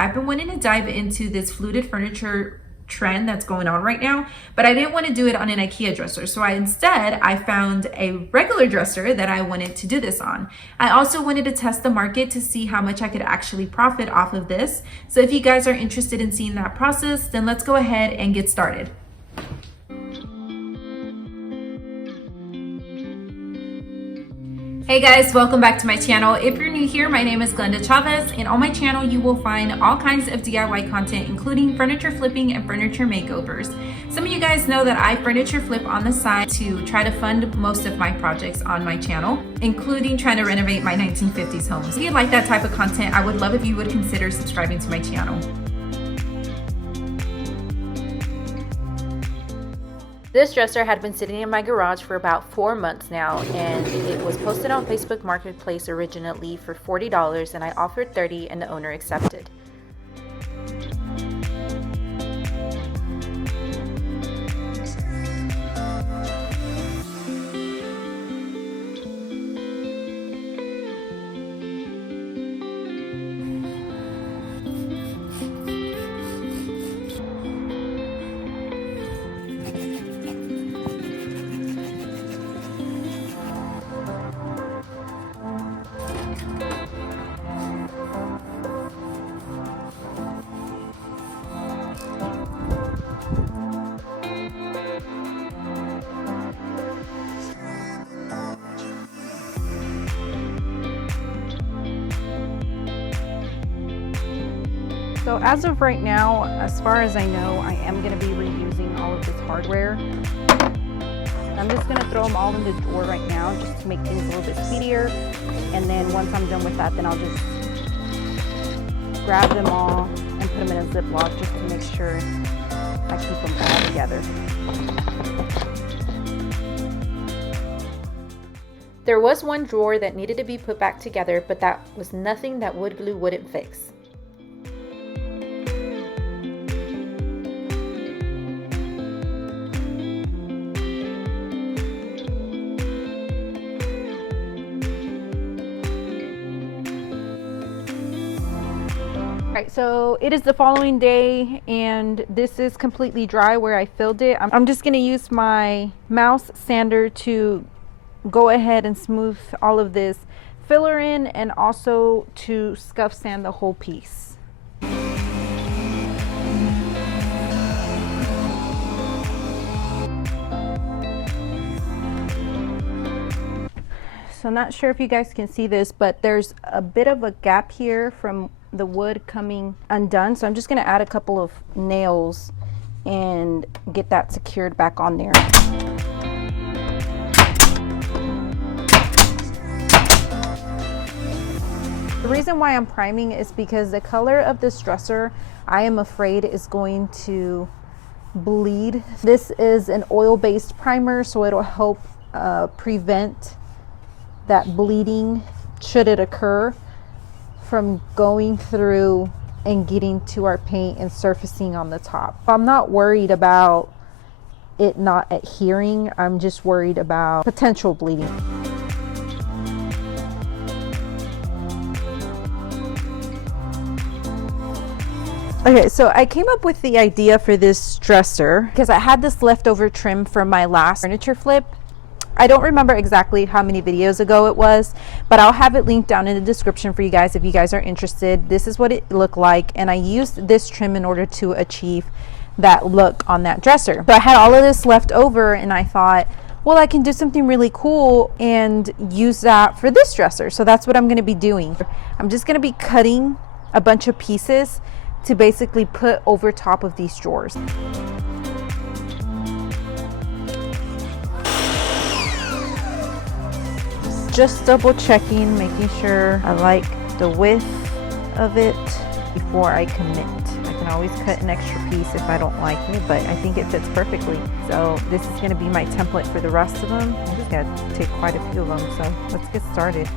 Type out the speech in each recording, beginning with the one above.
I've been wanting to dive into this fluted furniture trend that's going on right now, but I didn't want to do it on an IKEA dresser. So instead I found a regular dresser that I wanted to do this on. I also wanted to test the market to see how much I could actually profit off of this. So if you guys are interested in seeing that process, then let's go ahead and get started. Hey guys, welcome back to my channel. If you're new here, my name is Glenda Chavez, and on my channel you will find all kinds of DIY content, including furniture flipping and furniture makeovers. Some of you guys know that I furniture flip on the side to try to fund most of my projects on my channel, including trying to renovate my 1950s homes. If you like that type of content, I would love if you would consider subscribing to my channel. This dresser had been sitting in my garage for about 4 months now, and it was posted on Facebook Marketplace originally for $40, and I offered $30 and the owner accepted. So as of right now, as far as I know, I am going to be reusing all of this hardware. I'm just going to throw them all in the drawer right now just to make things a little bit speedier. And then once I'm done with that, then I'll just grab them all and put them in a Ziploc just to make sure I keep them all together. There was one drawer that needed to be put back together, but that was nothing that wood glue wouldn't fix. Alright, so it is the following day and this is completely dry where I filled it. I'm just going to use my mouse sander to go ahead and smooth all of this filler in, and also to scuff sand the whole piece. So I'm not sure if you guys can see this, but there's a bit of a gap here from the wood coming undone. So I'm just going to add a couple of nails and get that secured back on there. The reason why I'm priming is because the color of this dresser, I am afraid, is going to bleed. This is an oil-based primer, so it'll help prevent that bleeding, should it occur, from going through and getting to our paint and surfacing on the top. I'm not worried about it not adhering. I'm just worried about potential bleeding. Okay, so I came up with the idea for this dresser because I had this leftover trim from my last furniture flip. I don't remember exactly how many videos ago it was, but I'll have it linked down in the description for you guys if you guys are interested. This is what it looked like, and I used this trim in order to achieve that look on that dresser. So I had all of this left over, and I thought, well, I can do something really cool and use that for this dresser. So that's what I'm going to be doing. I'm just going to be cutting a bunch of pieces to basically put over top of these drawers. Just double checking, making sure I like the width of it before I commit. I can always cut an extra piece if I don't like it, but I think it fits perfectly. So this is going to be my template for the rest of them. I just got to take quite a few of them, so let's get started.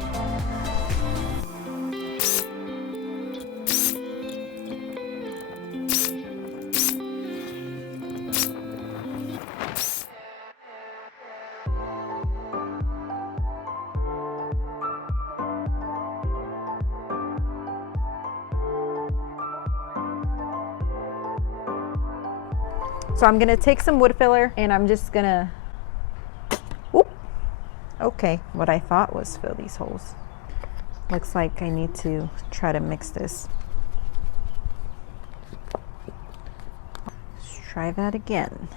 So I'm gonna take some wood filler and I'm just gonna, whoop, okay, what I thought was fill these holes. Looks like I need to try to mix this. Let's try that again.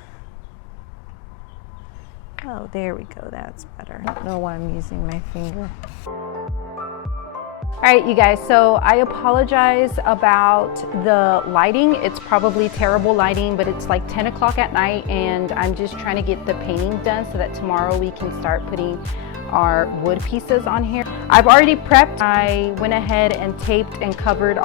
Oh, there we go, that's better. I don't know why I'm using my finger. All right, you guys, so I apologize about the lighting. It's probably terrible lighting, but it's like 10 o'clock at night and I'm just trying to get the painting done so that tomorrow we can start putting our wood pieces on here. I've already prepped. I went ahead and taped and covered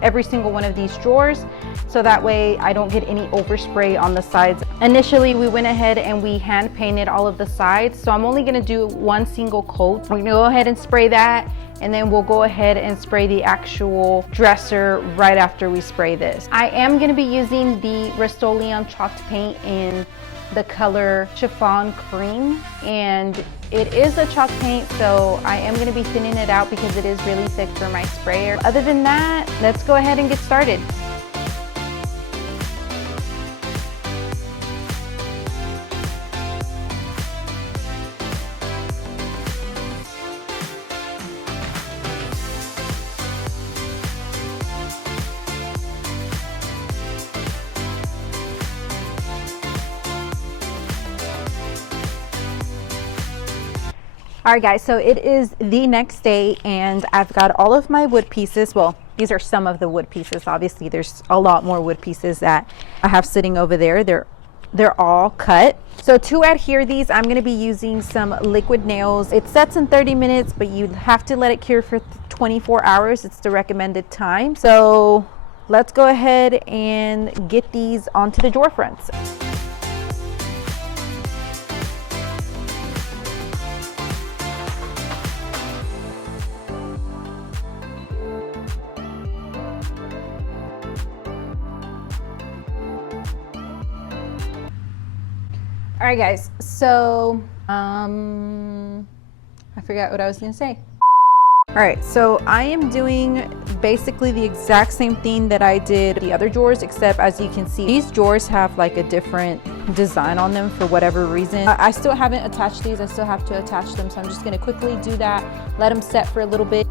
every single one of these drawers so that way I don't get any overspray on the sides. Initially, we went ahead and we hand painted all of the sides, so I'm only gonna do one single coat. We're gonna go ahead and spray that, and then we'll go ahead and spray the actual dresser right after we spray this. I am gonna be using the Rust-Oleum chalked paint in the color Chiffon Cream, and it is a chalk paint, so I am going to be thinning it out because it is really thick for my sprayer. Other than that, let's go ahead and get started. All right, guys, so it is the next day and I've got all of my wood pieces. Well, these are some of the wood pieces. Obviously, there's a lot more wood pieces that I have sitting over there. They're all cut. So to adhere these, I'm gonna be using some liquid nails. It sets in 30 minutes, but you have to let it cure for 24 hours. It's the recommended time. So let's go ahead and get these onto the drawer fronts. All right, guys, so I forgot what I was gonna say. All right, so I am doing basically the exact same thing that I did the other drawers, except as you can see, these drawers have like a different design on them for whatever reason. I still haven't attached these. I still have to attach them, so I'm just gonna quickly do that, let them set for a little bit.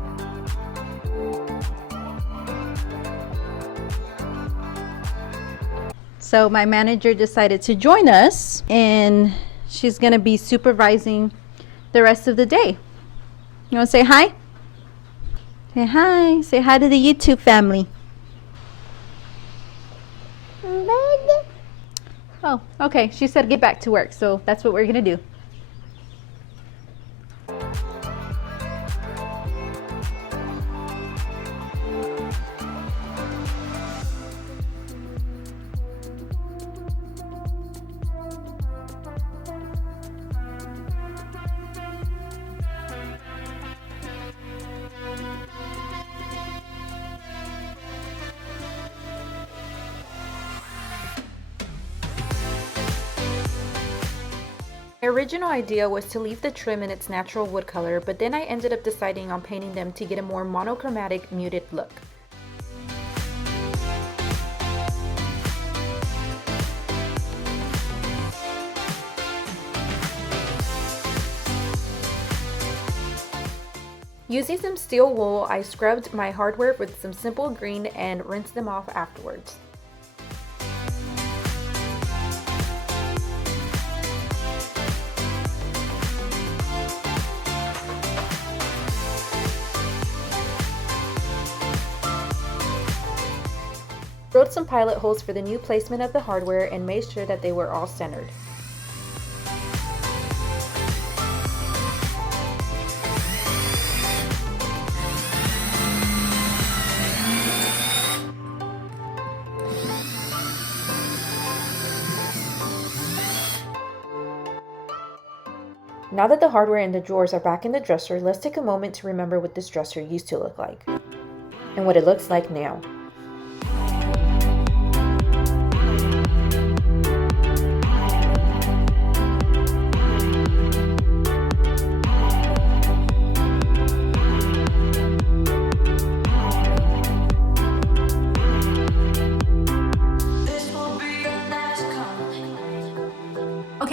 So my manager decided to join us and she's gonna be supervising the rest of the day. You wanna say hi? Say hi. Say hi to the YouTube family. Oh, okay. She said get back to work, so that's what we're gonna do. My original idea was to leave the trim in its natural wood color, but then I ended up deciding on painting them to get a more monochromatic, muted look. Using some steel wool, I scrubbed my hardware with some simple green and rinsed them off afterwards. Drilled some pilot holes for the new placement of the hardware and made sure that they were all centered. Now that the hardware and the drawers are back in the dresser, let's take a moment to remember what this dresser used to look like and what it looks like now.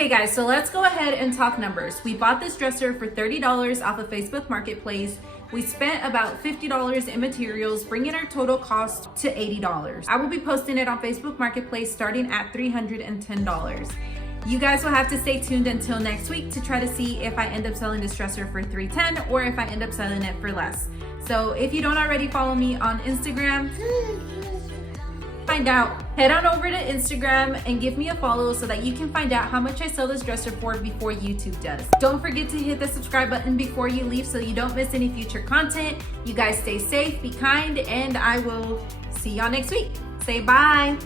Okay guys, so let's go ahead and talk numbers. We bought this dresser for $30 off of Facebook Marketplace. We spent about $50 in materials, bringing our total cost to $80. I will be posting it on Facebook Marketplace starting at $310. You guys will have to stay tuned until next week to try to see if I end up selling this dresser for $310 or if I end up selling it for less. So if you don't already follow me on Instagram, find out, head on over to Instagram and give me a follow so that you can find out how much I sell this dresser for before YouTube does. Don't forget to hit the subscribe button before you leave so you don't miss any future content. You guys stay safe, be kind, and I will see y'all next week. Say bye.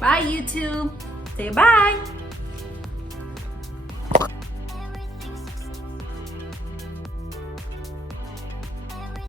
Bye, YouTube. Say bye.